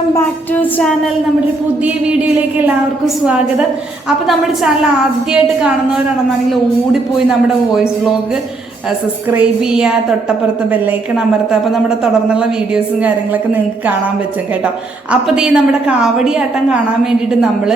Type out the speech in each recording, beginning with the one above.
Welcome back to channel നമ്മുടെ ഒരു പുതിയ വീഡിയോയിലേക്ക് എല്ലാവർക്കും സ്വാഗതം. അപ്പോൾ നമ്മുടെ ചാനൽ ആദ്യമായിട്ട് കാണുന്നവരാണെന്നാണെങ്കിൽ ഓടിപ്പോയി നമ്മുടെ വോയിസ് വ്ലോഗ് സബ്സ്ക്രൈബ് ചെയ്യുക തൊട്ടപ്പുറത്ത് ബെല്ലൈക്കൺ അമർത്തുക. അപ്പോൾ നമ്മുടെ തുടർന്നുള്ള വീഡിയോസും കാര്യങ്ങളൊക്കെ നിങ്ങൾക്ക് കാണാൻ പറ്റും കേട്ടോ. അപ്പോൾ ഈ നമ്മുടെ കാവടിയാട്ടം കാണാൻ വേണ്ടിയിട്ട് നമ്മൾ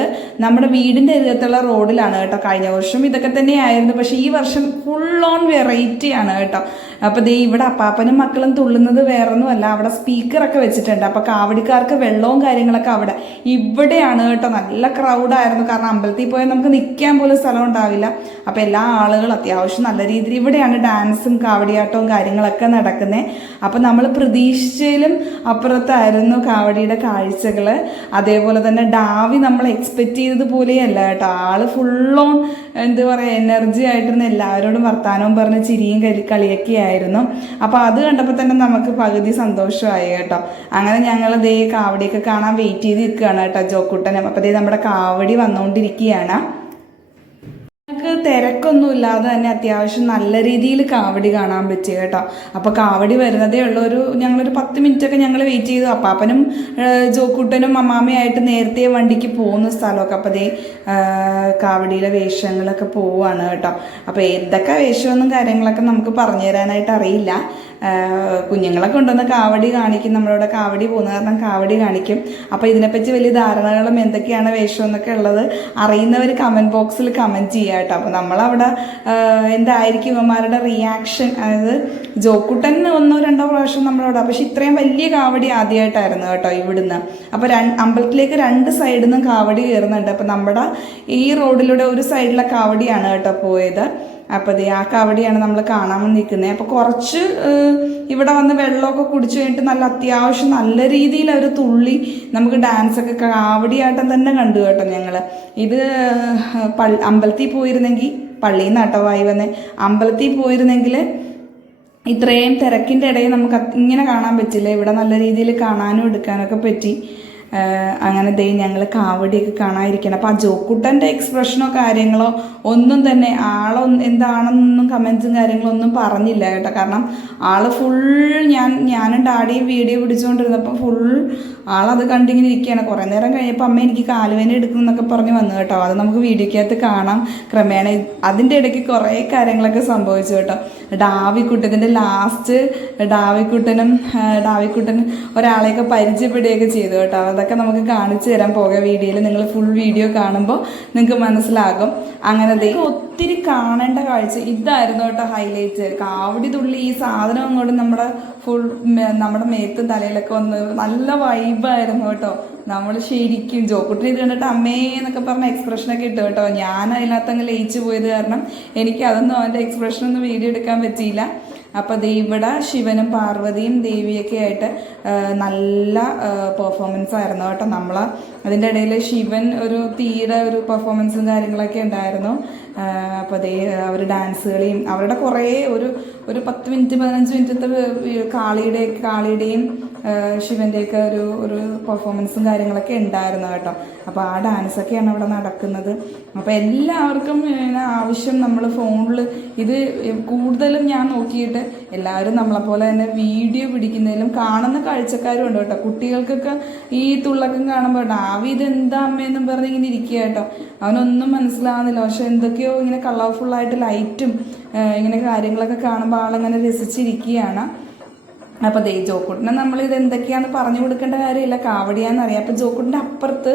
നമ്മുടെ വീടിന്റെ അരികത്തുള്ള റോഡിലാണ് കേട്ടോ. കഴിഞ്ഞ വർഷം ഇതൊക്കെ തന്നെയായിരുന്നു. പക്ഷേ ഈ വർഷം ഫുൾ ഓൺ വെറൈറ്റിയാണ് കേട്ടോ. അപ്പോൾ ദേ ഇവിടെ അപ്പാപ്പനും മക്കളും തുള്ളുന്നത് വേറൊന്നുമല്ല. അവിടെ സ്പീക്കറൊക്കെ വെച്ചിട്ടുണ്ട്. അപ്പോൾ കാവടിക്കാർക്ക് വെള്ളവും കാര്യങ്ങളൊക്കെ അവിടെ. ഇവിടെയാണ് കേട്ടോ നല്ല ക്രൗഡായിരുന്നു കാരണം അമ്പലത്തിൽ പോയാൽ നമുക്ക് നിൽക്കാൻ പോലും സ്ഥലം ഉണ്ടാവില്ല. അപ്പോൾ എല്ലാ ആളുകളും അത്യാവശ്യം നല്ല രീതിയിൽ ഇവിടെയാണ് ഡാൻസും കാവടിയാട്ടവും കാര്യങ്ങളൊക്കെ നടക്കുന്നത് അപ്പോൾ നമ്മൾ പ്രതീക്ഷിച്ചതിലും അപ്പുറത്തായിരുന്നു കാവടിയുടെ കാഴ്ചകൾ അതേപോലെ തന്നെ ഡാവി നമ്മൾ എക്സ്പെക്റ്റ് ചെയ്തത് പോലെയല്ല കേട്ടോ. ആൾ ഫുള്ളോൺ എന്താ പറയുക എനർജി ആയിട്ടിരുന്ന് എല്ലാവരോടും വർത്തമാനവും പറഞ്ഞ് ചിരിയും കളി കളിയൊക്കെ ആയിരുന്നു. അപ്പോൾ അത് കണ്ടപ്പോൾ തന്നെ നമുക്ക് പകുതി സന്തോഷമായി കേട്ടോ. അങ്ങനെ ഞങ്ങൾ ദേ കാവടിയൊക്കെ കാണാൻ വെയിറ്റ് ചെയ്ത് നിൽക്കുകയാണ് കേട്ടോ ജോക്കുട്ടനും. അപ്പോൾ ദേ നമ്മുടെ കാവടി വന്നുകൊണ്ടിരിക്കുകയാണ് ഞങ്ങൾക്ക് തിരക്കൊന്നും ഇല്ലാതെ തന്നെ അത്യാവശ്യം നല്ല രീതിയിൽ കാവടി കാണാൻ പറ്റി കേട്ടോ. അപ്പോൾ കാവടി വരുന്നതേ ഉള്ളൂ. ഒരു ഞങ്ങളൊരു പത്ത് മിനിറ്റ് ഒക്കെ ഞങ്ങൾ വെയിറ്റ് ചെയ്തു. അപ്പാപ്പനും ജോക്കൂട്ടനും അമ്മാമ്മയായിട്ട് നേരത്തെ വണ്ടിക്ക് പോകുന്ന സ്ഥലമൊക്കെ അപ്പോൾ അതേ കാവടിയിലെ വേഷങ്ങളൊക്കെ പോവാണ് കേട്ടോ. അപ്പോൾ എന്തൊക്കെ വേഷമൊന്നും കാര്യങ്ങളൊക്കെ നമുക്ക് പറഞ്ഞു തരാനായിട്ട് അറിയില്ല. കുഞ്ഞുങ്ങളെ കൊണ്ടുവന്ന് കാവടി കാണിക്കും നമ്മളിവിടെ കാവടി പോകുന്ന കാരണം കാവടി കാണിക്കും. അപ്പോൾ ഇതിനെപ്പറ്റി വലിയ ധാരണകളും എന്തൊക്കെയാണ് വേഷം എന്നൊക്കെ ഉള്ളത് അറിയുന്നവർ കമന്റ് ബോക്സിൽ കമന്റ് ചെയ്യുക കേട്ടോ. അപ്പോൾ നമ്മളവിടെ എന്തായിരിക്കും ഇവന്മാരുടെ റിയാക്ഷൻ അതായത് ജോക്കുട്ടൻ ഒന്നോ രണ്ടോ പ്രാവശ്യം നമ്മളവിടെ പക്ഷെ ഇത്രയും വലിയ കാവടി ആദ്യമായിട്ടായിരുന്നു കേട്ടോ ഇവിടുന്ന്. അപ്പോൾ അമ്പലത്തിലേക്ക് രണ്ട് സൈഡിൽ നിന്നും കാവടി കയറുന്നുണ്ട് അപ്പോൾ നമ്മുടെ ഈ റോഡിലൂടെ ഒരു സൈഡിലെ കാവടിയാണ് കേട്ടോ പോയത്. അപ്പോൾ ദേ ആ കവടിയാണ് നമ്മൾ കാണാൻ വന്നിരിക്കുന്നത് അപ്പോൾ കുറച്ച് ഇവിടെ വന്ന് വെള്ളമൊക്കെ കുടിച്ചു കഴിഞ്ഞിട്ട് നല്ല അത്യാവശ്യം നല്ല രീതിയിൽ അവർ തുള്ളി നമുക്ക് ഡാൻസ് ഒക്കെ കാവടിയാട്ടം തന്നെ കണ്ടു കേട്ടോ ഞങ്ങൾ ഇത് പള്ളി അമ്പലത്തിൽ പോയിരുന്നെങ്കിൽ പള്ളിയിൽ നിന്ന് കേട്ടോ വായി വന്നേ. അമ്പലത്തിൽ പോയിരുന്നെങ്കിൽ ഇത്രയും തിരക്കിന്റെ ഇടയിൽ നമുക്ക് ഇങ്ങനെ കാണാൻ പറ്റില്ല. ഇവിടെ നല്ല രീതിയിൽ കാണാനും എടുക്കാനൊക്കെ പറ്റി. അങ്ങനെ ദേ ഞങ്ങൾ കാവടിയൊക്കെ കാണാതിരിക്കണം. അപ്പോൾ ആ ജോക്കുട്ടന്റെ എക്സ്പ്രഷനോ കാര്യങ്ങളോ ഒന്നും തന്നെ ആളോ എന്താണെന്നൊന്നും കമൻസും കാര്യങ്ങളോ ഒന്നും പറഞ്ഞില്ല കേട്ടോ. കാരണം ആൾ ഫുൾ ഞാൻ ഞാനും ഡാഡിയും വീഡിയോ പിടിച്ചുകൊണ്ടിരുന്നപ്പോൾ ഫുൾ ആളത് കണ്ടിങ്ങനെ ഇരിക്കുകയാണ്. കുറേ നേരം കഴിഞ്ഞപ്പോൾ അമ്മ എനിക്ക് കാലുവേന എടുക്കുന്നൊക്കെ പറഞ്ഞ് വന്നു കേട്ടോ. അത് നമുക്ക് വീഡിയോക്കകത്ത് കാണാം. ക്രമേണ അതിന്റെ ഇടയ്ക്ക് കുറേ കാര്യങ്ങളൊക്കെ സംഭവിച്ചു കേട്ടോ. ഡാവിക്കുട്ടൻ ഇതിന്റെ ലാസ്റ്റ് ഡാവിക്കുട്ടനും ഡാവിക്കുട്ടൻ ഒരാളെയൊക്കെ പരിചയപ്പെടുകയൊക്കെ ചെയ്തു കേട്ടോ. അതൊക്കെ നമുക്ക് കാണിച്ചു തരാൻ പോകാം വീഡിയോയിൽ നിങ്ങൾ ഫുൾ വീഡിയോ കാണുമ്പോൾ നിങ്ങൾക്ക് മനസ്സിലാകും. അങ്ങനെ ഒത്തിരി കാണേണ്ട കാഴ്ച. ഇതായിരുന്നു കേട്ടോ ഹൈലൈറ്റ് കാവടി തുള്ളി ഈ സാധനം അങ്ങോട്ട് നമ്മുടെ ഫുൾ നമ്മുടെ മേത്തും തലയിലൊക്കെ വന്ന് നല്ല വൈബായിരുന്നു കേട്ടോ. നമ്മൾ ശരിക്കും ജോക്കുട്ടി ഇത് കണ്ടിട്ട് അമ്മേ എന്നൊക്കെ പറഞ്ഞ എക്സ്പ്രഷനൊക്കെ ഇട്ടു കേട്ടോ. ഞാൻ അതിനകത്ത് അങ്ങ് ലയിച്ചു പോയത് കാരണം എനിക്ക് അതൊന്നും അവന്റെ എക്സ്പ്രഷനൊന്നും വീഡിയോ എടുക്കാൻ പറ്റിയില്ല. അപ്പോൾ ദേ ഇവിടെ ശിവനും പാർവതിയും ദേവിയൊക്കെ ആയിട്ട് നല്ല പെർഫോമൻസ് ആയിരുന്നു കേട്ടോ നമ്മൾ അതിന്റെ ഇടയിൽ ശിവൻ ഒരു തീരെ ഒരു പെർഫോമൻസും കാര്യങ്ങളൊക്കെ ഉണ്ടായിരുന്നു. അപ്പോൾ അതേ അവർ ഡാൻസ് കളിയും അവരുടെ കുറേ ഒരു ഒരു പത്ത് മിനിറ്റ് പതിനഞ്ച് മിനിറ്റത്തെ കാളിയുടെ കാളിയുടെയും ശിവന്റെയൊക്കെ ഒരു ഒരു പെർഫോമൻസും കാര്യങ്ങളൊക്കെ ഉണ്ടായിരുന്നു കേട്ടോ. അപ്പോൾ ആ ഡാൻസ് ഡാൻസൊക്കെയാണ് അവിടെ നടക്കുന്നത്. അപ്പോൾ എല്ലാവർക്കും ആവശ്യം നമ്മൾ ഫോണിൽ ഇത് കൂടുതലും ഞാൻ നോക്കിയിട്ട് എല്ലാവരും നമ്മളെപ്പോലെ തന്നെ വീഡിയോ പിടിക്കുന്നതിലും കാണുന്ന കാഴ്ചക്കാരും ഉണ്ട് കേട്ടോ. കുട്ടികൾക്കൊക്കെ ഈ തുള്ളക്കം കാണുമ്പോൾ ഡാവി ഇത് എന്താ അമ്മയെന്നും പറഞ്ഞ് ഇങ്ങനെ ഇരിക്കുക കേട്ടോ. അവനൊന്നും മനസ്സിലാവുന്നില്ല. പക്ഷെ എന്തൊക്കെയോ ഇങ്ങനെ കളർഫുള്ളായിട്ട് ലൈറ്റും ഇങ്ങനെ കാര്യങ്ങളൊക്കെ കാണുമ്പോൾ ആളങ്ങനെ രസിച്ചിരിക്കുകയാണ്. അപ്പോൾ ദേ ജോക്കുട്ടിനെ നമ്മൾ ഇത് എന്തൊക്കെയാണെന്ന് പറഞ്ഞു കൊടുക്കേണ്ട കാര്യമില്ല. കാവടിയാന്ന് അറിയാം. അപ്പോൾ ജോക്കുട്ടിന്റെ അപ്പുറത്ത്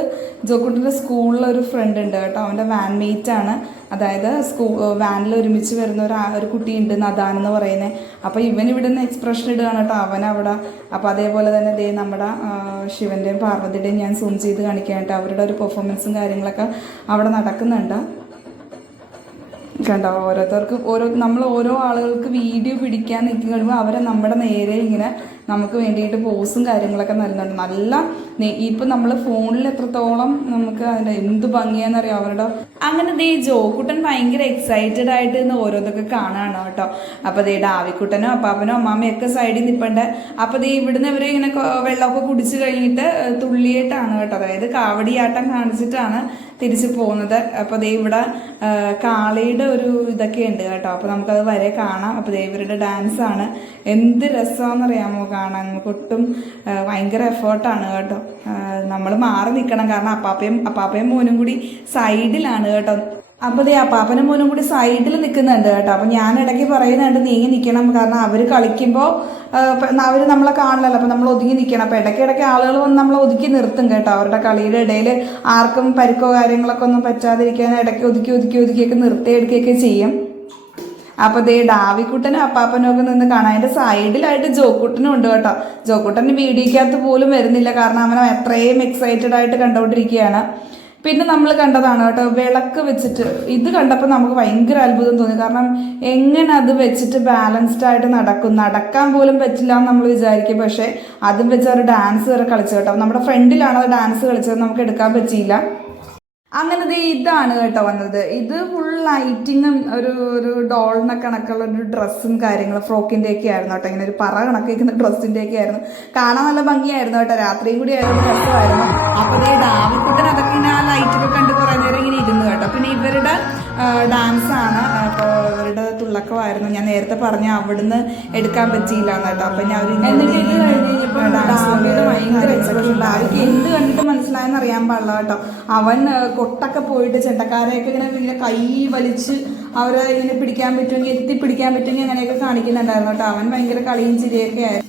ജോക്കുട്ടിന്റെ സ്കൂളിൽ ഒരു ഫ്രണ്ട് ഉണ്ട് കേട്ടോ. അവന്റെ വാൻ മേറ്റ് ആണ്. അതായത് സ്കൂ വാനിൽ ഒരുമിച്ച് വരുന്ന ഒരു ഒരു കുട്ടിയുണ്ട് നദാൻ എന്ന് പറയുന്നത് അപ്പോൾ ഇവൻ ഇവിടെ നിന്ന് എക്സ്പ്രഷൻ ഇടുകയാണ് കേട്ടോ. അവൻ അവിടെ അപ്പോൾ അതേപോലെ തന്നെ ദേ നമ്മുടെ ശിവന്റെയും പാർവതിയുടെയും ഞാൻ സൂം ചെയ്ത് കാണിക്കാൻ കേട്ടോ. അവരുടെ ഒരു പെർഫോമൻസും കാര്യങ്ങളൊക്കെ അവിടെ നടക്കുന്നുണ്ട്. കണ്ടോ ഓരോരുത്തർക്കും. ഓരോ നമ്മൾ ഓരോ ആളുകൾക്ക് വീഡിയോ പിടിക്കാൻ നിൽക്കി കഴിയുമ്പോൾ അവരെ നമ്മുടെ നേരെ ഇങ്ങനെ നമുക്ക് വേണ്ടിയിട്ട് പോസും കാര്യങ്ങളൊക്കെ നൽകുന്നുണ്ട്. നല്ല ഇപ്പം നമ്മൾ ഫോണിൽ എത്രത്തോളം നമുക്ക് അതിന്റെ എന്ത് ഭംഗിയാണെന്നറിയാം അവരുടെ അങ്ങനെ ദേ ജോക്കുട്ടൻ ഭയങ്കര എക്സൈറ്റഡ് ആയിട്ട് ഇന്ന് ഓരോന്നൊക്കെ കാണാണ് കേട്ടോ. അപ്പോൾ ദേ ഡാവിക്കുട്ടനും അപ്പാപ്പനും അമ്മാമ്മയും ഒക്കെ സൈഡിൽ നിൽപ്പണ്ട് അപ്പോൾ ദേ ഇവിടുന്ന് ഇവർ ഇങ്ങനെ വെള്ളമൊക്കെ കുടിച്ച് കഴിഞ്ഞിട്ട് തുള്ളിയിട്ടാണ് കേട്ടോ. അതായത് കാവടിയാട്ടം കാണിച്ചിട്ടാണ് തിരിച്ചു പോകുന്നത്. അപ്പോൾ ദേ ഇവിടെ കാളയുടെ ഒരു ഇതൊക്കെ ഉണ്ട് കേട്ടോ. അപ്പോൾ നമുക്കത് വരെ കാണാം. അപ്പോൾ ദേ ഇവരുടെ ഡാൻസ് ആണ്. എന്ത് രസമാണെന്നറിയാമോ കാണാൻ? നമുക്കൊട്ടും ഭയങ്കര എഫേർട്ടാണ് കേട്ടോ. നമ്മൾ മാറി നിൽക്കണം കാരണം അപ്പാപ്പയും അപ്പാപ്പയും മോനും കൂടി സൈഡിലാണ് കേട്ടോ. അപ്പോൾ ദേ പാപ്പനും മോനും കൂടി സൈഡിൽ നിൽക്കുന്നുണ്ട് കേട്ടോ. അപ്പം ഞാൻ ഇടയ്ക്ക് പറയുന്നുണ്ട് നീങ്ങി നിൽക്കണം കാരണം അവർ കളിക്കുമ്പോൾ അവർ നമ്മളെ കാണില്ലല്ലോ അപ്പം നമ്മൾ ഒതുങ്ങി നിൽക്കണം അപ്പോൾ ഇടയ്ക്ക് ഇടയ്ക്ക് ആളുകൾ വന്ന് നമ്മളെ ഒതുക്കി നിർത്തും കേട്ടോ. അവരുടെ കളിയുടെ ഇടയിൽ ആർക്കും പരിക്കോ കാര്യങ്ങളൊക്കെ ഒന്നും പറ്റാതിരിക്കാൻ ഇടയ്ക്ക് ഒതുക്കി ഒതുക്കി ഒതുക്കിയൊക്കെ നിർത്തി എടുക്കുകയൊക്കെ ചെയ്യും. അപ്പോൾ ദേ ഡാവിക്കുട്ടനും അപ്പാപ്പനും ഒക്കെ നിന്ന് കാണാം. അതിന്റെ സൈഡിലായിട്ട് ജോക്കുട്ടനും ഉണ്ട് കേട്ടോ. ജോക്കുട്ടന് വീഡിയോക്കകത്ത് പോലും വരുന്നില്ല. കാരണം അവൻ അത്രയും എക്സൈറ്റഡ് ആയിട്ട് കണ്ടുകൊണ്ടിരിക്കുകയാണ്. പിന്നെ നമ്മൾ കണ്ടതാണ് കേട്ടോ വിളക്ക് വെച്ചിട്ട്. ഇത് കണ്ടപ്പോൾ നമുക്ക് ഭയങ്കര അത്ഭുതം തോന്നി. കാരണം എങ്ങനെ അത് വെച്ചിട്ട് ബാലൻസ്ഡ് ആയിട്ട് നടക്കും? നടക്കാൻ പോലും പറ്റില്ല എന്ന് നമ്മൾ വിചാരിക്കും. പക്ഷേ അതും വെച്ച് അവർ ഡാൻസ് വരെ കളിച്ചു കേട്ടോ. നമ്മുടെ ഫ്രണ്ടിലാണ് അത് ഡാൻസ് കളിച്ചത്. നമുക്ക് എടുക്കാൻ പറ്റിയില്ല. അങ്ങനെ ദേ ഇതാണ് കേട്ടോ വന്നത്. ഇത് ഫുൾ ലൈറ്റിങ്ങും ഒരു ഒരു ഡോളിനെ കണക്കുള്ള ഒരു ഡ്രസ്സും കാര്യങ്ങളും ഫ്രോക്കിന്റെ ഒക്കെ ആയിരുന്നു കേട്ടോ. ഇങ്ങനെ ഒരു പറ കണക്കിക്കുന്ന ഡ്രസ്സിന്റെ ഒക്കെ ആയിരുന്നു. കാണാൻ നല്ല ഭംഗിയായിരുന്നു കേട്ടോ. രാത്രിയും കൂടി ആയിരുന്നു രസമായിരുന്നു. അപ്പോൾ ഡാവിക്കുട്ടൻ അതൊക്കെ ഇങ്ങനെ ആ ലൈറ്റൊക്കെ കണ്ട് കുറേ നേരം ഇങ്ങനെ ഇരുന്നു കേട്ടോ. പിന്നെ ഇവരുടെ ഡാൻസ് ആണ്. അപ്പോൾ ഇവരുടെ തുള്ളക്കമായിരുന്നു. ഞാൻ നേരത്തെ പറഞ്ഞ അവിടുന്ന് എടുക്കാൻ പറ്റിയില്ല കേട്ടോ. അപ്പം ഞാൻ അവർ എന്നിട്ട് ഇത് കഴിഞ്ഞ് കഴിഞ്ഞപ്പോൾ ഡാവിയുടെ ഭയങ്കര എക്സ്പ്രഷൻ എന്ത് കണ്ടിട്ട് മനസ്സിലായെന്ന് അറിയാൻ പാടില്ല കേട്ടോ. അവൻ കൊട്ടൊക്കെ പോയിട്ട് ചെണ്ടക്കാരെയൊക്കെ ഇങ്ങനെ ഇങ്ങനെ കൈ വലിച്ച് അവരെ ഇങ്ങനെ പിടിക്കാൻ പറ്റുമെങ്കിൽ എത്തി പിടിക്കാൻ പറ്റുമെങ്കിൽ അങ്ങനെയൊക്കെ കാണിക്കുന്നുണ്ടായിരുന്നു കേട്ടോ. അവൻ ഭയങ്കര കളിയും ചിരിയൊക്കെ ആയിരുന്നു.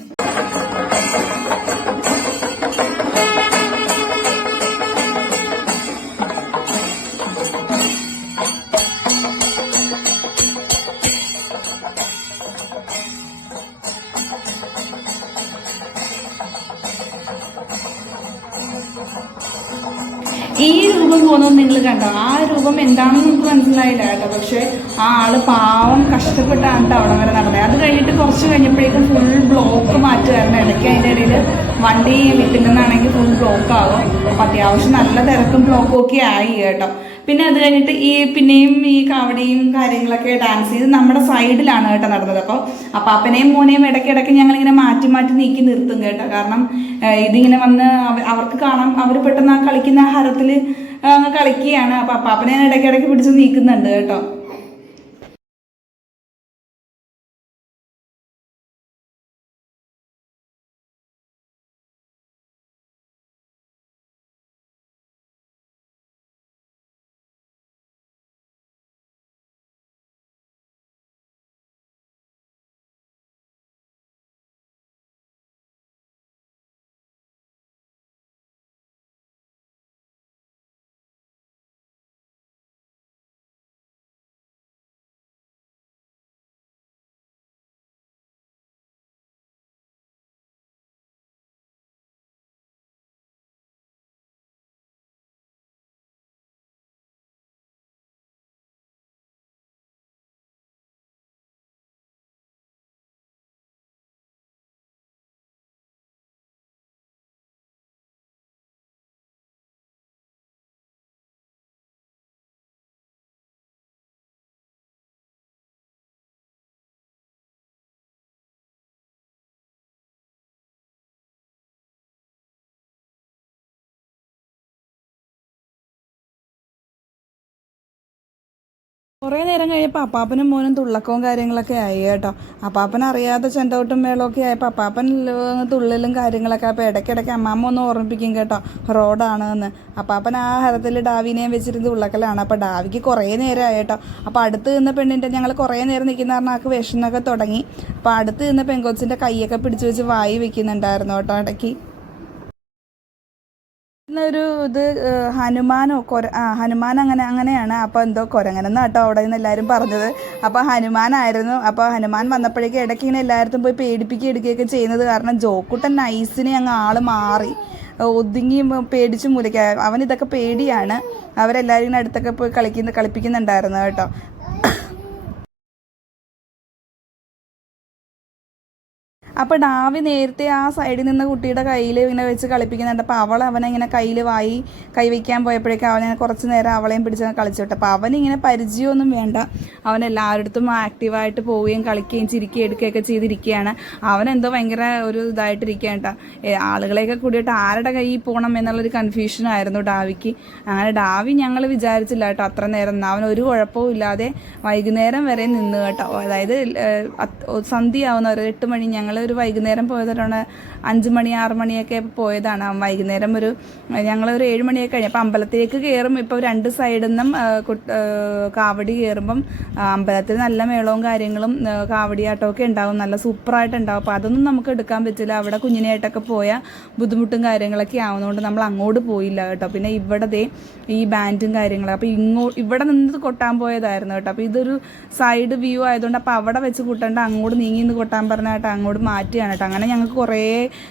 കണ്ടോ? ആ രൂപം എന്താണെന്ന് നമുക്ക് മനസ്സിലായില്ല കേട്ടോ. പക്ഷെ ആ ആൾ പാവം കഷ്ടപ്പെട്ടാണ് ട്ടോ അവിടെ വരെ നടന്നത്. അത് കഴിഞ്ഞിട്ട് കുറച്ച് കഴിഞ്ഞപ്പോഴേക്കും ഫുൾ ബ്ലോക്ക് മാറ്റുമായിരുന്നു ഇടയ്ക്ക് അതിന്റെ ഇടയിൽ വണ്ടി വിട്ടില്ലെന്നാണെങ്കിൽ ഫുൾ ബ്ലോക്ക് ആകും. അപ്പം അത്യാവശ്യം നല്ല തിരക്കും ബ്ലോക്കും ഒക്കെ ആയി കേട്ടോ. പിന്നെ അത് കഴിഞ്ഞിട്ട് ഈ പിന്നെയും ഈ കാവടിയും കാര്യങ്ങളൊക്കെ ഡാൻസ് ചെയ്ത് നമ്മുടെ സൈഡിലാണ് കേട്ടോ നടന്നത്. അപ്പോൾ അപ്പാപ്പനെയും മോനെയും ഇടയ്ക്കിടയ്ക്ക് ഞങ്ങളിങ്ങനെ മാറ്റി മാറ്റി നീക്കി നിർത്തും കേട്ടോ. കാരണം ഇതിങ്ങനെ വന്ന് അവർക്ക് കാണാം അവർ പെട്ടെന്ന് ആ കളിക്കുന്ന ഹരത്തിൽ അങ്ങ് കളിക്കുകയാണ്. അപ്പോൾ അപ്പാപ്പനെ ഇടയ്ക്കിടയ്ക്ക് പിടിച്ച് നീക്കുന്നുണ്ട് കേട്ടോ. കുറേ നേരം കഴിഞ്ഞപ്പോൾ അപ്പാപ്പനും മോനും തുള്ളക്കവും കാര്യങ്ങളൊക്കെ ആയി കേട്ടോ. അപ്പാപ്പൻ അറിയാതെ ചെണ്ടോട്ടും മേളൊക്കെ ആയപ്പോൾ അപ്പാപ്പൻ തുള്ളലും കാര്യങ്ങളൊക്കെ അപ്പോൾ ഇടയ്ക്കിടയ്ക്ക് അമ്മാമ്മ ഒന്ന് ഓർമ്മിപ്പിക്കും കേട്ടോ റോഡാണ് എന്ന് അപ്പാപ്പൻ ആ ഹരത്തിൽ ഡാവിനെയും വെച്ചിരുന്ന് തുള്ളക്കലാണ്. അപ്പോൾ ഡാവിക്ക് കുറേ നേരമായി കേട്ടോ. അപ്പോൾ അടുത്ത് നിന്ന പെണ്ണിന്റെ ഞങ്ങൾ കുറേ നേരം നിൽക്കുന്ന കാരണം ആൾക്ക് വിഷമൊക്കെ തുടങ്ങി. അപ്പോൾ അടുത്ത് നിന്ന പെങ്കൊച്ചിന്റെ കൈയൊക്കെ പിടിച്ചു വെച്ച് വായി വെക്കുന്നുണ്ടായിരുന്നു കേട്ടോ ഇടയ്ക്ക്. ഒരു ഇത് ഹനുമാനോ കൊര ആ ഹനുമാൻ അങ്ങനെ അങ്ങനെയാണ്. അപ്പോൾ എന്തോ കൊരങ്ങനെന്ന് കേട്ടോ അവിടെ നിന്ന് എല്ലാവരും പറഞ്ഞത്. അപ്പോൾ ഹനുമാനായിരുന്നു. അപ്പോൾ ഹനുമാൻ വന്നപ്പോഴേക്കും ഇടയ്ക്ക് ഇങ്ങനെ എല്ലായിടത്തും പോയി പേടിപ്പിക്കുക എടുക്കുകയൊക്കെ ചെയ്യുന്നത് കാരണം ജോക്കുട്ടൻ നൈസിനെ അങ്ങ് ആൾ മാറി ഒതുങ്ങി പേടിച്ച് മൂലയ്ക്ക. അവൻ ഇതൊക്കെ പേടിയാണ്. അവരെല്ലാവരും ഇങ്ങനെ അടുത്തൊക്കെ പോയി കളിക്കുന്ന കളിപ്പിക്കുന്നുണ്ടായിരുന്നു കേട്ടോ. അപ്പോൾ ഡാവി നേരത്തെ ആ സൈഡിൽ നിന്ന് കുട്ടിയുടെ കയ്യിൽ ഇങ്ങനെ വെച്ച് കളിപ്പിക്കുന്നുണ്ട്. അപ്പോൾ അവൾ അവനെ ഇങ്ങനെ കയ്യിൽ വായി കൈവയ്ക്കാൻ പോയപ്പോഴേക്കും അവനെ കുറച്ച് നേരം അവളെയും പിടിച്ച് കളിച്ചു വിട്ടു. അപ്പോൾ അവനിങ്ങനെ പരിചയമൊന്നും വേണ്ട. അവൻ എല്ലാവരുടെ ആക്റ്റീവായിട്ട് പോവുകയും കളിക്കുകയും ചിരിക്കുകയും എടുക്കുകയൊക്കെ ചെയ്തിരിക്കുകയാണ്. അവനെന്തോ ഭയങ്കര ഒരു ഇതായിട്ടിരിക്കുകയാണ് കേട്ടോ. ആളുകളെയൊക്കെ കൂടിയിട്ട് ആരുടെ കയ്യിൽ പോകണം എന്നുള്ളൊരു കൺഫ്യൂഷനായിരുന്നു ഡാവിക്ക്. അങ്ങനെ ഡാവി ഞങ്ങൾ വിചാരിച്ചില്ല കേട്ടോ അത്ര നേരം അവൻ ഒരു കുഴപ്പവും ഇല്ലാതെ വൈകുന്നേരം വരെ നിന്ന് കേട്ടോ. അതായത് സന്ധ്യയാവുന്ന ഒരു എട്ട് മണി ഞങ്ങൾ ഒരു വൈകുന്നേരം പോയതാണ് അഞ്ച് മണി ആറ് മണിയൊക്കെ പോയതാണ്. വൈകുന്നേരം ഒരു ഞങ്ങൾ ഒരു ഏഴ് മണിയൊക്കെ കഴിഞ്ഞു. അപ്പോൾ അമ്പലത്തിലേക്ക് കയറും ഇപ്പോൾ രണ്ട് സൈഡിൽ നിന്നും കാവടി കയറുമ്പം അമ്പലത്തിൽ നല്ല മേളവും കാര്യങ്ങളും കാവടിയാട്ടമൊക്കെ ഉണ്ടാവും. നല്ല സൂപ്പറായിട്ടുണ്ടാവും. അപ്പോൾ അതൊന്നും നമുക്ക് എടുക്കാൻ പറ്റില്ല. അവിടെ കുഞ്ഞിനായിട്ടൊക്കെ പോയാൽ ബുദ്ധിമുട്ടും കാര്യങ്ങളൊക്കെ ആവുന്നതുകൊണ്ട് നമ്മൾ അങ്ങോട്ട് പോയില്ല കേട്ടോ. പിന്നെ ഇവിടത്തെ ഈ ബാൻഡും കാര്യങ്ങളും. അപ്പോൾ ഇങ്ങോ ഇവിടെ നിന്ന് കൊട്ടാൻ പോയതായിരുന്നു കേട്ടോ. അപ്പോൾ ഇതൊരു സൈഡ് വ്യൂ ആയതുകൊണ്ട് അപ്പോൾ അവിടെ വെച്ച് കൂട്ടേണ്ട അങ്ങോട്ട് നീങ്ങി നിന്ന് കൊട്ടാൻ പറഞ്ഞായിട്ട് അങ്ങോട്ട് മാറ്റുകയാണ് കേട്ടോ. അങ്ങനെ ഞങ്ങൾക്ക് കുറേ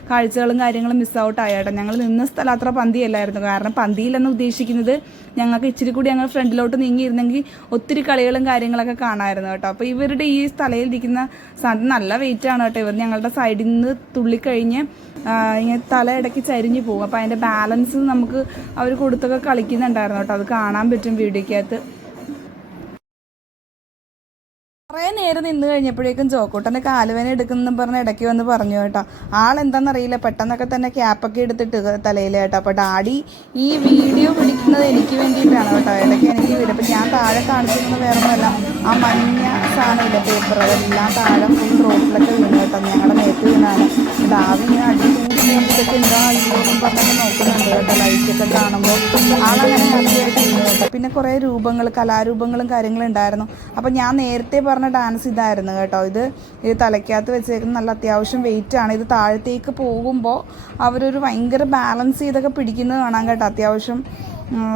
കാഴ്ചകളും കാര്യങ്ങളും മിസ് ഔട്ട് ആയാട്ടെ ഞങ്ങൾ നിന്ന സ്ഥലം അത്ര പന്തിയല്ലായിരുന്നു. കാരണം പന്തിയിലെന്ന് ഉദ്ദേശിക്കുന്നത് ഞങ്ങൾക്ക് ഇച്ചിരി കൂടി ഞങ്ങൾ ഫ്രണ്ടിലോട്ട് നീങ്ങിയിരുന്നെങ്കിൽ ഒത്തിരി കളികളും കാര്യങ്ങളൊക്കെ കാണാമായിരുന്നു കേട്ടോ. അപ്പോൾ ഇവരുടെ ഈ സ്ഥലയിലിരിക്കുന്ന സാധനം നല്ല ആണ് കേട്ടോ. ഇവർ ഞങ്ങളുടെ സൈഡിൽ നിന്ന് തുള്ളിക്കഴിഞ്ഞ് ഇങ്ങനെ തല ഇടയ്ക്ക് ചരിഞ്ഞു പോകും. അപ്പോൾ അതിന്റെ ബാലൻസ് നമുക്ക് അവർ കൊടുത്തൊക്കെ കളിക്കുന്നുണ്ടായിരുന്നു കേട്ടോ. അത് കാണാൻ പറ്റും വീഡിയോക്കകത്ത് കുറേ നേരം നിന്ന് കഴിഞ്ഞപ്പോഴേക്കും ജോക്കൂട്ടന്റെ കാലുവേന എടുക്കുന്നെന്ന് പറഞ്ഞ് ഇടയ്ക്ക് വന്ന് പറഞ്ഞു കേട്ടോ. ആളെന്താണെന്നറിയില്ല പെട്ടെന്നൊക്കെ തന്നെ ക്യാപ്പൊക്കെ എടുത്തിട്ട് തലയിൽ കേട്ടോ. അപ്പോൾ ഡാഡി ഈ വീഡിയോ പിടിക്കുന്നത് എനിക്ക് വേണ്ടിയിട്ടാണ് കേട്ടോ. ഇടയ്ക്ക് എനിക്ക് വരും. അപ്പം ഞാൻ താഴെ കാണിച്ചിരുന്നത് വേറെ ഒന്നുമല്ല ആ മഞ്ഞ സാധനമില്ല പേപ്പർ അതെല്ലാം താഴെ ഫുൾ റോഡിലൊക്കെ വീണു കേട്ടോ. ഞങ്ങളുടെ നേരത്തെ വീണാണ്. ഡാവി ഇങ്ങനെ എന്താ ഇല്ലോന്നും പറഞ്ഞൊക്കെ നോക്കുന്നുണ്ട് കേട്ടോ. ലൈറ്റൊക്കെ കാണുമ്പോൾ ആളങ്ങനെ പിന്നെ കുറേ രൂപങ്ങൾ കലാരൂപങ്ങളും കാര്യങ്ങളും ഉണ്ടായിരുന്നു. അപ്പം ഞാൻ നേരത്തെ പറഞ്ഞ ഡാൻസ് ഇതായിരുന്നു കേട്ടോ. ഇത് ഇത് തലയ്ക്കകത്ത് വെച്ചേക്കുന്ന നല്ല അത്യാവശ്യം വെയിറ്റ് ആണ്. ഇത് താഴത്തേക്ക് പോകുമ്പോൾ അവരൊരു ഭയങ്കര ബാലൻസ് ചെയ്തൊക്കെ പിടിക്കുന്നത് കാണാൻ കേട്ടോ. അത്യാവശ്യം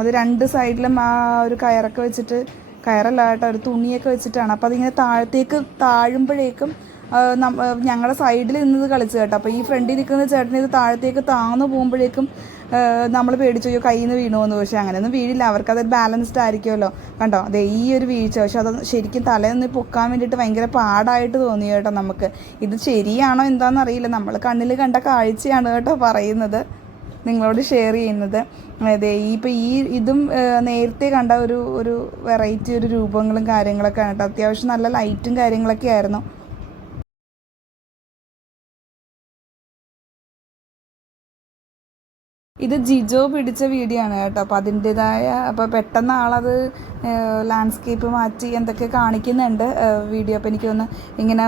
അത് രണ്ട് സൈഡിലും ആ ഒരു കയറൊക്കെ വെച്ചിട്ട് കയറല്ല കേട്ടോ ഒരു തുണിയൊക്കെ വെച്ചിട്ടാണ്. അപ്പോൾ അതിങ്ങനെ താഴത്തേക്ക് താഴുമ്പോഴേക്കും ഞങ്ങളുടെ സൈഡിൽ നിന്നത് കളിച്ചു കേട്ടോ. അപ്പോൾ ഈ ഫ്രണ്ടിൽ നിൽക്കുന്ന ചേട്ടൻ ഇത് താഴത്തേക്ക് താന്നു പോകുമ്പോഴേക്കും നമ്മൾ പേടിച്ചു അയ്യോ കയ്യിൽ നിന്ന് വീണുവെന്ന് പക്ഷേ അങ്ങനെയൊന്നും വീഴില്ല. അതൊരു ബാലൻസ്ഡ് ആയിരിക്കുമല്ലോ. കണ്ടോ? അതെ ഈ ഒരു വീഴ്ച. പക്ഷെ അത് ശരിക്കും തലയൊന്ന് പൊക്കാൻ വേണ്ടിയിട്ട് ഭയങ്കര പാടായിട്ട് തോന്നി കേട്ടോ നമുക്ക്. ഇത് ശരിയാണോ എന്താണെന്ന് അറിയില്ല. നമ്മൾ കണ്ണിൽ കണ്ട കാഴ്ചയാണ് കേട്ടോ പറയുന്നത്. നിങ്ങളോട് ഷെയർ ചെയ്യുന്നത്. അതെ ഈ ഇപ്പം ഈ ഇതും നേരത്തെ കണ്ട ഒരു ഒരു വെറൈറ്റി ഒരു രൂപങ്ങളും കാര്യങ്ങളൊക്കെ ആണ് കേട്ടോ. അത്യാവശ്യം നല്ല ലൈറ്റും കാര്യങ്ങളൊക്കെ ആയിരുന്നു. ഇത് ജിജോ പിടിച്ച വീഡിയോ ആണ് കേട്ടോ. അപ്പോൾ അതിന്റെതായ അപ്പോൾ പെട്ടെന്ന് ആളത് ലാൻഡ്സ്കേപ്പ് മാറ്റി എന്തൊക്കെ കാണിക്കുന്നുണ്ട് വീഡിയോ. അപ്പോൾ എനിക്കൊന്ന് ഇങ്ങനെ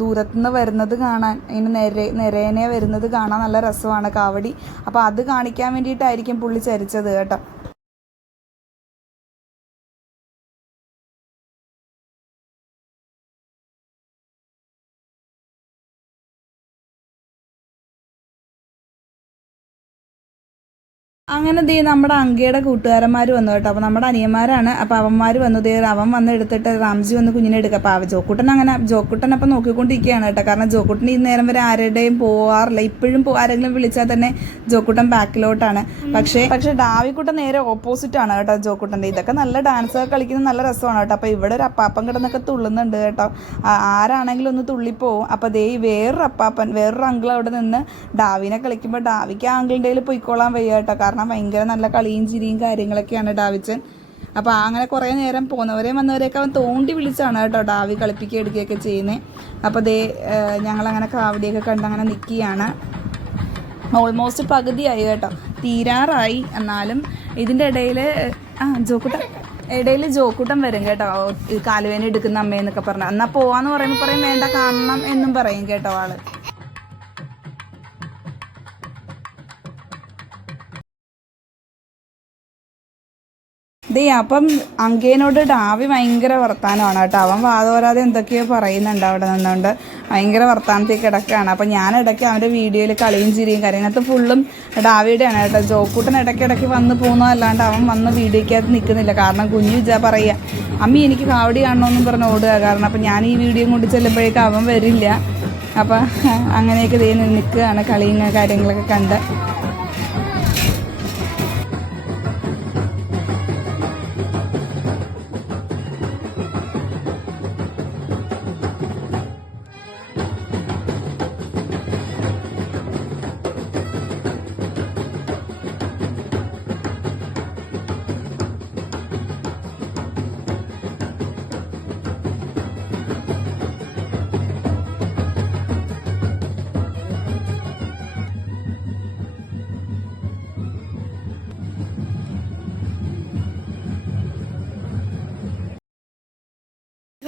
ദൂരത്തു നിന്ന് വരുന്നത് കാണാൻ ഇങ്ങനെ നിര നിരേനെ വരുന്നത് കാണാൻ നല്ല രസമാണ് കാവടി. അപ്പോൾ അത് കാണിക്കാൻ വേണ്ടിയിട്ടായിരിക്കും പുള്ളി ചരിച്ചത് കേട്ടോ. അങ്ങനെ ദേ നമ്മുടെ അങ്കയുടെ കൂട്ടുകാരന്മാർ വന്നു കേട്ടോ. അപ്പോൾ നമ്മുടെ അനിയന്മാരാണ്. അപ്പോൾ അവന്മാർ വന്നു ദേ അവൻ വന്ന് എടുത്തിട്ട് റാംജി വന്ന് കുഞ്ഞിനെ എടുക്കുക അപ്പോൾ ജോക്കുട്ടൻ അങ്ങനെ ജോക്കുട്ടൻ അപ്പം നോക്കിക്കൊണ്ടിരിക്കുകയാണ് കേട്ടോ. കാരണം ജോക്കുട്ടൻ ഈ നേരം വരെ ആരുടെയും പോവാറില്ല. ഇപ്പോഴും ആരെങ്കിലും വിളിച്ചാൽ തന്നെ ജോക്കുട്ടൻ ബാക്കിലോട്ടാണ്. പക്ഷേ പക്ഷേ ഡാവിക്കുട്ടൻ നേരെ ഓപ്പോസിറ്റ് ആണ് കേട്ടോ ജോക്കുട്ടന്റെ. ഇതൊക്കെ നല്ല ഡാൻസ് ഒക്കെ കളിക്കുന്നത് നല്ല രസമാണ് കേട്ടോ. അപ്പോൾ ഇവിടെ ഒരു അപ്പാപ്പൻ കിടന്നൊക്കെ തുള്ളുന്നുണ്ട് കേട്ടോ. ആരാണെങ്കിലും ഒന്ന് തുള്ളിപ്പോവും. അപ്പോൾ ദേ വേറൊരു അപ്പാപ്പൻ വേറൊരു അങ്കിൾ അവിടെ നിന്ന് ഡാവിനെ കളിക്കുമ്പോൾ ഡാവിക്ക് ആ അങ്കിളിന്റെ പൊയ്ക്കോളാൻ വയ്യ കേട്ടോ. കാരണം ഭയങ്കര നല്ല കളിയും ചിരിയും കാര്യങ്ങളൊക്കെയാണ് ഡാവിച്ചൻ. അപ്പോൾ അങ്ങനെ കുറേ നേരം പോകുന്നവരെയും വന്നവരെയൊക്കെ അവൻ തോണ്ടി വിളിച്ചാണ് കേട്ടോ ഡാവി കളിപ്പിക്കുക എടുക്കുകയൊക്കെ ചെയ്യുന്നത് അപ്പോൾ ദേ ഞങ്ങളങ്ങനെ കാവടിയൊക്കെ കണ്ട് അങ്ങനെ നിൽക്കുകയാണ് ഓൾമോസ്റ്റ് പകുതിയായി കേട്ടോ. തീരാറായി. എന്നാലും ഇതിന്റെ ഇടയിൽ ആ ജോക്കുട്ടം ഇടയിൽ ജോക്കൂട്ടം വരും കേട്ടോ. കാലുവേന എടുക്കുന്ന അമ്മയെന്നൊക്കെ പറഞ്ഞു. എന്നാൽ പോവാന്ന് പറയുമ്പോൾ പറയും വേണ്ട കാണണം എന്നും പറയും കേട്ടോ ആൾ. ദേ അപ്പം അങ്കേനോട് ഡാവി ഭയങ്കര വർത്താനമാണ് കേട്ടോ. അവൻ വാതോരാതെ എന്തൊക്കെയോ പറയുന്നുണ്ട് അവിടെ നിന്നുകൊണ്ട്. ഭയങ്കര വർത്താനത്തിൽ കിടക്കുകയാണ്. അപ്പം ഞാൻ ഇടയ്ക്ക് അവന്റെ വീഡിയോയിൽ കളിയും ചിരിയും കാര്യങ്ങളത്ത് ഫുള്ളും ഡാവിയുടെയാണ് കേട്ടോ. ജോക്കൂട്ടൻ ഇടയ്ക്ക് ഇടയ്ക്ക് വന്ന് പോകുന്നതല്ലാണ്ട് അവൻ വന്ന് വീഡിയോയ്ക്കകത്ത് നിൽക്കുന്നില്ല. കാരണം കുഞ്ഞു വിജാ പറയുക അമ്മി എനിക്ക് കാവടി കാണണമെന്നും പറഞ്ഞ് ഓടുക. കാരണം അപ്പം ഞാൻ ഈ വീഡിയോ കൊണ്ട് ചെല്ലുമ്പോഴേക്കും അവൻ വരില്ല. അപ്പം അങ്ങനെയൊക്കെ ദേ നിൽക്കുകയാണ് കളിയും കാര്യങ്ങളൊക്കെ കണ്ട്.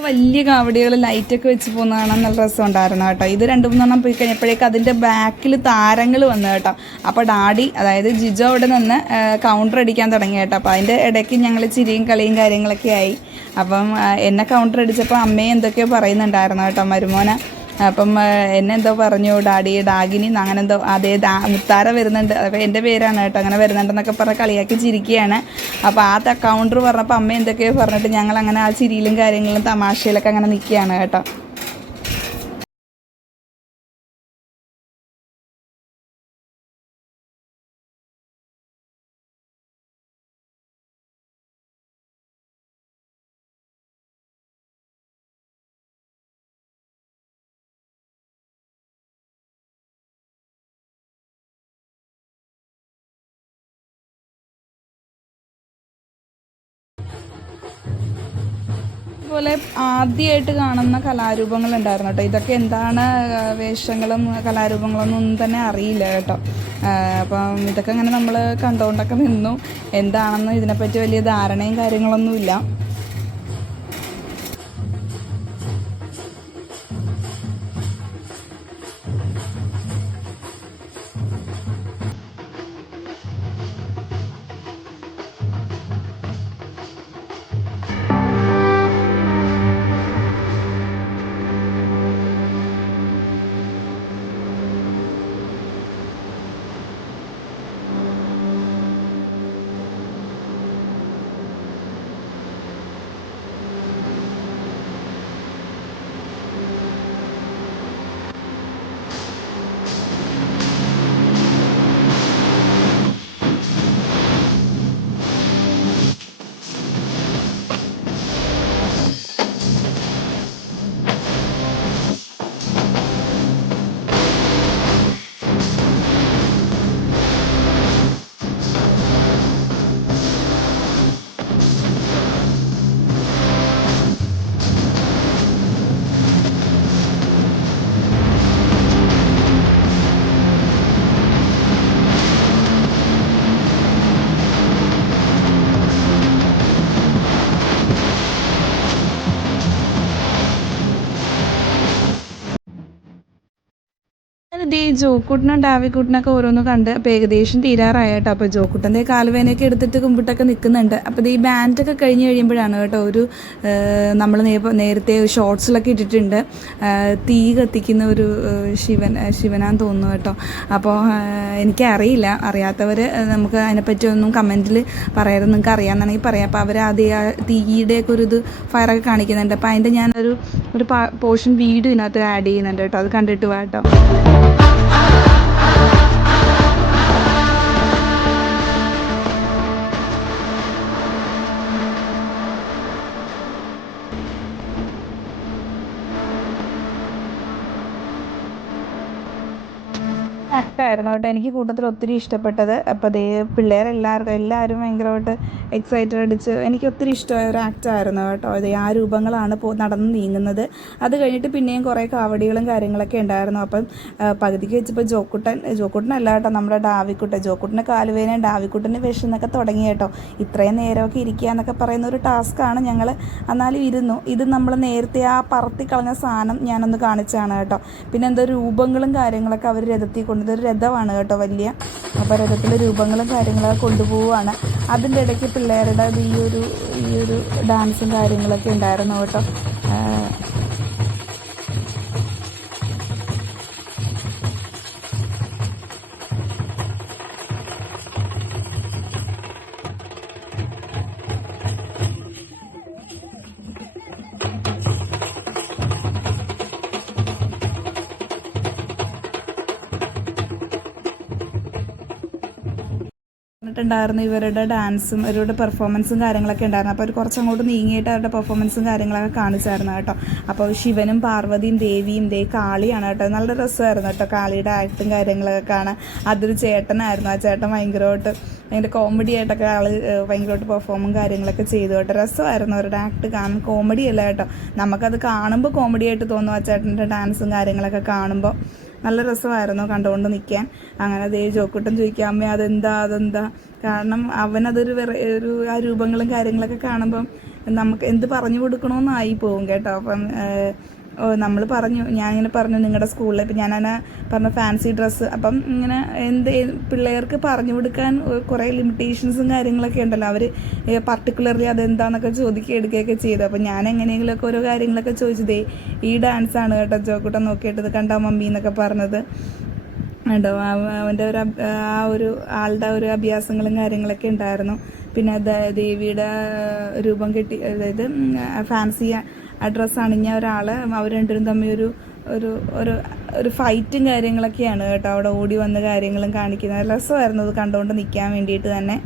വലിയ കാവടികൾ ലൈറ്റൊക്കെ വെച്ച് പോകുന്ന കാണാൻ നല്ല രസം ഉണ്ടായിരുന്നു കേട്ടോ. ഇത് രണ്ട് മൂന്നെണ്ണം പോയി കഴിഞ്ഞപ്പോഴേക്കും അതിന്റെ ബാക്കിൽ താരങ്ങൾ വന്നു കേട്ടോ. അപ്പോൾ ഡാഡി അതായത് ജിജോ അവിടെ നിന്ന് കൗണ്ടർ അടിക്കാൻ തുടങ്ങി കേട്ടോ. അപ്പോൾ അതിന്റെ ഇടയ്ക്ക് ഞങ്ങൾ ചിരിയും കളിയും കാര്യങ്ങളൊക്കെ ആയി. അപ്പം എന്നെ കൗണ്ടർ അടിച്ചപ്പോൾ അമ്മയെ എന്തൊക്കെയോ പറയുന്നുണ്ടായിരുന്നു കേട്ടോ. മരുമോനെ അപ്പം എന്നെ എന്തോ പറഞ്ഞു ഡാഡി ഡാഗിനി അങ്ങനെ എന്തോ അതേ ദാ മുത്താര വരുന്നുണ്ട്. അപ്പോൾ എന്റെ പേരാണ് കേട്ടോ അങ്ങനെ വരുന്നുണ്ടെന്നൊക്കെ പറഞ്ഞ് കളിയാക്കി ചിരിക്കുകയാണ്. അപ്പോൾ ആ കൗണ്ടർ പറഞ്ഞപ്പോൾ അമ്മ എന്തൊക്കെയോ പറഞ്ഞിട്ട് ഞങ്ങൾ അങ്ങനെ ആ ചിരിയിലും കാര്യങ്ങളിലും തമാശയിലൊക്കെ അങ്ങനെ നിൽക്കുകയാണ് കേട്ടോ. അതുപോലെ ആദ്യമായിട്ട് കാണുന്ന കലാരൂപങ്ങൾ ഉണ്ടായിരുന്നു കേട്ടോ. ഇതൊക്കെ എന്താണ് വേഷങ്ങളും കലാരൂപങ്ങളൊന്നും ഒന്നും തന്നെ അറിയില്ല കേട്ടോ. അപ്പം ഇതൊക്കെ അങ്ങനെ നമ്മൾ കണ്ടുകൊണ്ടൊക്കെ നിന്നു. എന്താണെന്ന് ഇതിനെപ്പറ്റി വലിയ ധാരണയും കാര്യങ്ങളൊന്നുമില്ല. ജോക്കുട്ടനും ഡാവിക്കൂട്ടനൊക്കെ ഓരോന്ന് കണ്ട് അപ്പോൾ ഏകദേശം തീരാറായ കേട്ടോ അപ്പോൾ ജോക്കുട്ടന്റെ കാലുവേനയൊക്കെ എടുത്തിട്ട് കുമ്പിട്ടൊക്കെ നിൽക്കുന്നുണ്ട്. അപ്പോൾ ഈ ബാൻഡൊക്കെ കഴിഞ്ഞ് കഴിയുമ്പോഴാണ് കേട്ടോ ഒരു നമ്മൾ നേരത്തെ ഷോർട്സിലൊക്കെ ഇട്ടിട്ടുണ്ട്. തീ കത്തിക്കുന്ന ഒരു ശിവൻ ശിവനാന്ന് തോന്നുന്നു കേട്ടോ. അപ്പോൾ എനിക്കറിയില്ല. അറിയാത്തവർ നമുക്ക് അതിനെപ്പറ്റി ഒന്നും കമന്റിൽ പറയാതെ നിങ്ങൾക്ക് അറിയാമെന്നാണെങ്കിൽ പറയാം. അപ്പോൾ അവർ അതേ തീയുടെയൊക്കെ ഒരു ഇത് ഫയറൊക്കെ കാണിക്കുന്നുണ്ട്. അപ്പോൾ അതിന്റെ ഞാനൊരു ഒരു പോർഷൻ വീഡിയോ ഇതിനകത്ത് ആഡ് ചെയ്യുന്നുണ്ട് കേട്ടോ. അത് കണ്ടിട്ട് വാ കേട്ടോ ആക്ടായിരുന്നു കേട്ടോ എനിക്ക് കൂട്ടത്തിൽ ഒത്തിരി ഇഷ്ടപ്പെട്ടത്. അപ്പോൾ ദേ പിള്ളേരെല്ലാവർക്കും എല്ലാവരും ഭയങ്കരമായിട്ട് എക്സൈറ്റഡ് അടിച്ച് എനിക്ക് ഒത്തിരി ഇഷ്ടമായ ഒരു ആക്ടായിരുന്നു കേട്ടോ. അത് ആ രൂപങ്ങളാണ് പോ നടന്ന് നീങ്ങുന്നത്. അത് കഴിഞ്ഞിട്ട് പിന്നെയും കുറേ കാവടികളും കാര്യങ്ങളൊക്കെ ഉണ്ടായിരുന്നു. അപ്പം പകുതിക്ക് വെച്ചപ്പോൾ ജോക്കുട്ടൻ ജോക്കുട്ടനല്ല കേട്ടോ നമ്മുടെ ഡാവിക്കുട്ടൻ. ജോക്കുട്ടന്റെ കാലുവേന ഡാവിക്കുട്ടന്റെ വിഷന്നൊക്കെ തുടങ്ങി കേട്ടോ. ഇത്രയും നേരമൊക്കെ ഇരിക്കുക എന്നൊക്കെ പറയുന്ന ഒരു ടാസ്ക്കാണ് ഞങ്ങൾ എന്നാലും ഇരുന്നു. ഇത് നമ്മൾ നേരത്തെ ആ പറത്തി കളഞ്ഞ സാധനം ഞാനൊന്ന് കാണിച്ചാണ് കേട്ടോ. പിന്നെ എന്തോ രൂപങ്ങളും കാര്യങ്ങളൊക്കെ അവർ രഥത്തിൽ കൊണ്ട് ഇതൊരു രഥമാണ് കേട്ടോ വലിയ. അപ്പോൾ രൂപങ്ങളും കാര്യങ്ങളൊക്കെ കൊണ്ടുപോവുകയാണ്. അതിന്റെ ഇടയ്ക്ക് പിള്ളേരുടെ ഈ ഒരു ഈ ഒരു ഡാൻസും കാര്യങ്ങളൊക്കെ ഉണ്ടായിരുന്നു കേട്ടോ. പറഞ്ഞിട്ടുണ്ടായിരുന്നു ഇവരുടെ ഡാൻസും ഇവരുടെ പെർഫോമൻസും കാര്യങ്ങളൊക്കെ ഉണ്ടായിരുന്നു. അപ്പോൾ അവർ കുറച്ചങ്ങോട്ട് നീങ്ങിയിട്ട് അവരുടെ പെർഫോമൻസും കാര്യങ്ങളൊക്കെ കാണിച്ചായിരുന്നു കേട്ടോ. അപ്പോൾ ശിവനും പാർവതിയും ദേവിയും ദേ കാളിയാണ് കേട്ടോ. നല്ല രസമായിരുന്നു കേട്ടോ. കാളിയുടെ ആക്ടും കാര്യങ്ങളൊക്കെ കാണാൻ. അതൊരു ചേട്ടനായിരുന്നു. ആ ചേട്ടൻ ഭയങ്കരമായിട്ട് അതിന്റെ കോമഡി ആയിട്ടൊക്കെ ആൾ ഭയങ്കരമായിട്ട് പെർഫോമും കാര്യങ്ങളൊക്കെ ചെയ്തു കേട്ടോ. രസമായിരുന്നു അവരുടെ ആക്ട് കാണാൻ. കോമഡി അല്ല കേട്ടോ. നമുക്കത് കാണുമ്പോൾ കോമഡി ആയിട്ട് തോന്നും ആ ചേട്ടന്റെ ഡാൻസും കാര്യങ്ങളൊക്കെ കാണുമ്പോൾ നല്ല രസമായിരുന്നു കണ്ടുകൊണ്ട് നിൽക്കാൻ അങ്ങനെ ദേ ജോക്കുട്ടൻ ചോദിക്കാം അമ്മ അതെന്താ അതെന്താ? കാരണം അവനതൊരു വെറ ഒരു ആ രൂപങ്ങളും കാര്യങ്ങളൊക്കെ കാണുമ്പം നമുക്ക് എന്ത് പറഞ്ഞു കൊടുക്കണമെന്നായി പോകും കേട്ടോ. അപ്പം നമ്മൾ പറഞ്ഞു ഞാൻ ഇങ്ങനെ പറഞ്ഞു നിങ്ങളുടെ സ്കൂളിൽ ഇപ്പം ഞാനങ്ങനെ പറഞ്ഞ ഫാൻസി ഡ്രസ്സ് അപ്പം ഇങ്ങനെ എന്ത് പിള്ളേർക്ക് പറഞ്ഞു കൊടുക്കാൻ കുറേ ലിമിറ്റേഷൻസും കാര്യങ്ങളൊക്കെ ഉണ്ടല്ലോ. അവർ പർട്ടിക്കുലർലി അതെന്താണെന്നൊക്കെ ചോദിക്കുക എടുക്കുകയൊക്കെ ചെയ്തു. അപ്പം ഞാൻ എങ്ങനെയെങ്കിലുമൊക്കെ ഓരോ കാര്യങ്ങളൊക്കെ ചോദിച്ചതേ ഈ ഡാൻസ് ആണ് കേട്ടോ ജോക്കൂട്ടം നോക്കിയിട്ടത് കണ്ട മമ്മി എന്നൊക്കെ പറഞ്ഞത്. ഉണ്ടോ അവന്റെ ഒരു ആ ഒരു ആളുടെ ഒരു അഭ്യാസങ്ങളും കാര്യങ്ങളൊക്കെ ഉണ്ടായിരുന്നു. പിന്നെ ദേവിയുടെ രൂപം കെട്ടി അതായത് ഫാൻസി ഡ്രസ്സ് അണിഞ്ഞ ഒരാൾ അവർ രണ്ടുപേരും തമ്മിൽ ഒരു ഒരു ഒരു ഒരു ഫൈറ്റും കാര്യങ്ങളൊക്കെയാണ് കേട്ടോ. അവിടെ ഓടി വന്ന കാര്യങ്ങളും കാണിക്കുന്നത്. രസമായിരുന്നു അത് കണ്ടുകൊണ്ട് നിൽക്കാൻ വേണ്ടിയിട്ട് തന്നെ.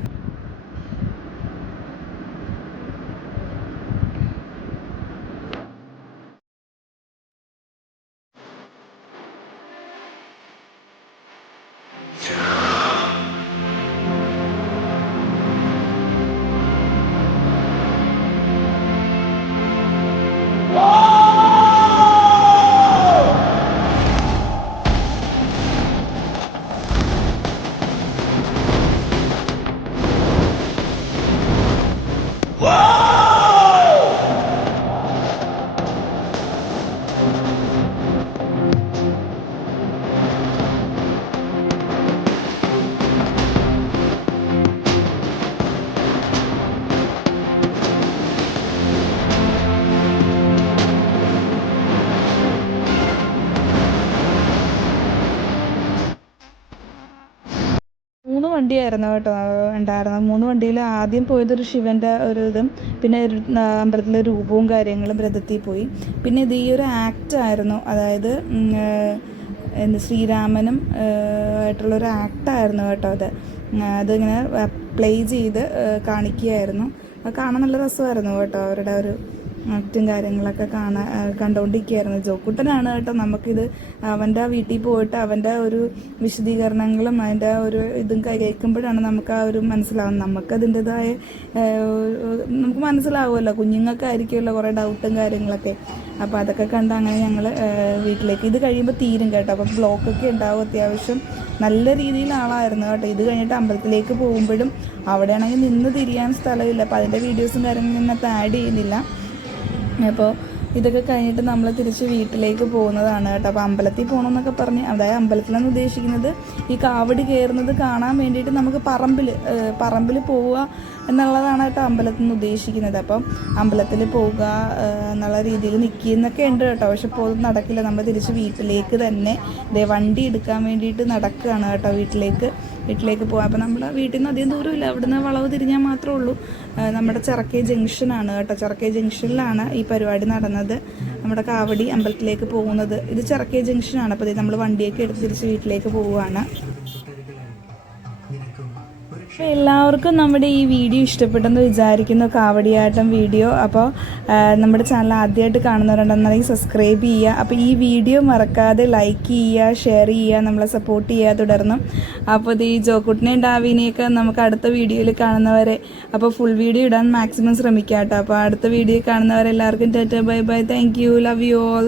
വണ്ടിയായിരുന്നു കേട്ടോ ഉണ്ടായിരുന്നത്. മൂന്ന് വണ്ടിയിൽ ആദ്യം പോയതൊരു ശിവന്റെ ഒരു ഇതും പിന്നെ അമ്പലത്തിലെ രൂപവും കാര്യങ്ങളും രഥത്തിൽ പോയി. പിന്നെ ഇത് ഈ ഒരു ആക്ട് ആയിരുന്നു അതായത് ശ്രീരാമനും ആയിട്ടുള്ള ഒരു ആക്ടായിരുന്നു കേട്ടോ അത്. അതിങ്ങനെ പ്ലേ ചെയ്ത് കാണിക്കുകയായിരുന്നു. അത് കാണാൻ നല്ല രസമായിരുന്നു കേട്ടോ അവരുടെ ഒരു ആക്റ്റും കാര്യങ്ങളൊക്കെ കാണാ കണ്ടുകൊണ്ടിരിക്കുകയായിരുന്നു ജോക്കുട്ടനാണ് കേട്ടോ നമുക്കിത് അവന്റെ വീട്ടിൽ പോയിട്ട് അവന്റെ ഒരു വിശദീകരണങ്ങളും അതിന്റെ ഒരു ഇതും കേൾക്കുമ്പോഴാണ് നമുക്ക് ആ ഒരു മനസ്സിലാവുന്നത്. നമുക്ക് അതിന്റെതായ നമുക്ക് മനസ്സിലാവുമല്ലോ കുഞ്ഞുങ്ങൾക്കായിരിക്കുമല്ലോ കുറേ ഡൗട്ടും കാര്യങ്ങളൊക്കെ. അപ്പോൾ അതൊക്കെ കണ്ട് അങ്ങനെ ഞങ്ങൾ വീട്ടിലേക്ക് ഇത് കഴിയുമ്പോൾ തീരും കേട്ടോ. അപ്പോൾ ബ്ലോക്കൊക്കെ ഉണ്ടാവും അത്യാവശ്യം. നല്ല രീതിയിൽ ആളായിരുന്നു കേട്ടോ. ഇത് കഴിഞ്ഞിട്ട് അമ്പലത്തിലേക്ക് പോകുമ്പോഴും അവിടെയാണെങ്കിൽ നിന്ന് തിരിയാൻ സ്ഥലമില്ല. അപ്പോൾ അതിന്റെ വീഡിയോസും കാര്യങ്ങളും ഇന്നത്തെ ആഡ് ചെയ്യുന്നില്ല. അപ്പോൾ ഇതൊക്കെ കഴിഞ്ഞിട്ട് നമ്മൾ തിരിച്ച് വീട്ടിലേക്ക് പോകുന്നതാണ് കേട്ടോ. അപ്പോൾ അമ്പലത്തിൽ പോകണമെന്നൊക്കെ പറഞ്ഞ് അതായത് അമ്പലത്തിലെന്ന് ഉദ്ദേശിക്കുന്നത് ഈ കാവടി കയറുന്നത് കാണാൻ വേണ്ടിയിട്ട് നമുക്ക് പറമ്പിൽ പറമ്പിൽ പോവുക എന്നുള്ളതാണ് കേട്ടോ അമ്പലത്തിൽ നിന്ന് ഉദ്ദേശിക്കുന്നത്. അപ്പം അമ്പലത്തിൽ പോവുക എന്നുള്ള രീതിയിൽ നിൽക്കുന്നൊക്കെ ഉണ്ട് കേട്ടോ. പക്ഷെ പോകുന്നത് നടക്കില്ല. നമ്മൾ തിരിച്ച് വീട്ടിലേക്ക് തന്നെ വണ്ടി എടുക്കാൻ വേണ്ടിയിട്ട് നടക്കുകയാണ് കേട്ടോ വീട്ടിലേക്ക്. വീട്ടിലേക്ക് പോകാം അപ്പോൾ നമ്മുടെ വീട്ടിൽ നിന്ന് അധികം ദൂരമില്ല. അവിടുന്ന് വളവ് തിരിഞ്ഞാൽ മാത്രമേ ഉള്ളൂ. നമ്മുടെ ചിറക്കേ ജംഗ്ഷനാണ് കേട്ടോ. ചിറക്കേ ജംഗ്ഷനിലാണ് ഈ പരിപാടി നടന്നത്. നമ്മുടെ കാവടി അമ്പലത്തിലേക്ക് പോകുന്നത്. ഇത് ചിറക്കേ ജംഗ്ഷനാണ്. അപ്പോൾ നമ്മൾ വണ്ടിയൊക്കെ എടുത്ത് തിരിച്ച് വീട്ടിലേക്ക് പോവുകയാണ്. അപ്പോൾ എല്ലാവർക്കും നമ്മുടെ ഈ വീഡിയോ ഇഷ്ടപ്പെട്ടെന്ന് വിചാരിക്കുന്നു. കാവടിയാട്ടം വീഡിയോ. അപ്പോൾ നമ്മുടെ ചാനൽ ആദ്യമായിട്ട് കാണുന്നവരുണ്ടെന്നുണ്ടെങ്കിൽ സബ്സ്ക്രൈബ് ചെയ്യുക. അപ്പോൾ ഈ വീഡിയോ മറക്കാതെ ലൈക്ക് ചെയ്യുക ഷെയർ ചെയ്യുക നമ്മളെ സപ്പോർട്ട് ചെയ്യുക തുടർന്നും. അപ്പോൾ ഈ ജോക്കുട്ടിനെയും ഡാവിനെയൊക്കെ നമുക്ക് അടുത്ത വീഡിയോയിൽ കാണുന്നവരെ. അപ്പോൾ ഫുൾ വീഡിയോ ഇടാൻ മാക്സിമം ശ്രമിക്കാം കേട്ടോ അപ്പോൾ അടുത്ത വീഡിയോ കാണുന്നവരെല്ലാവർക്കും Tata bye bye. Thank you love you all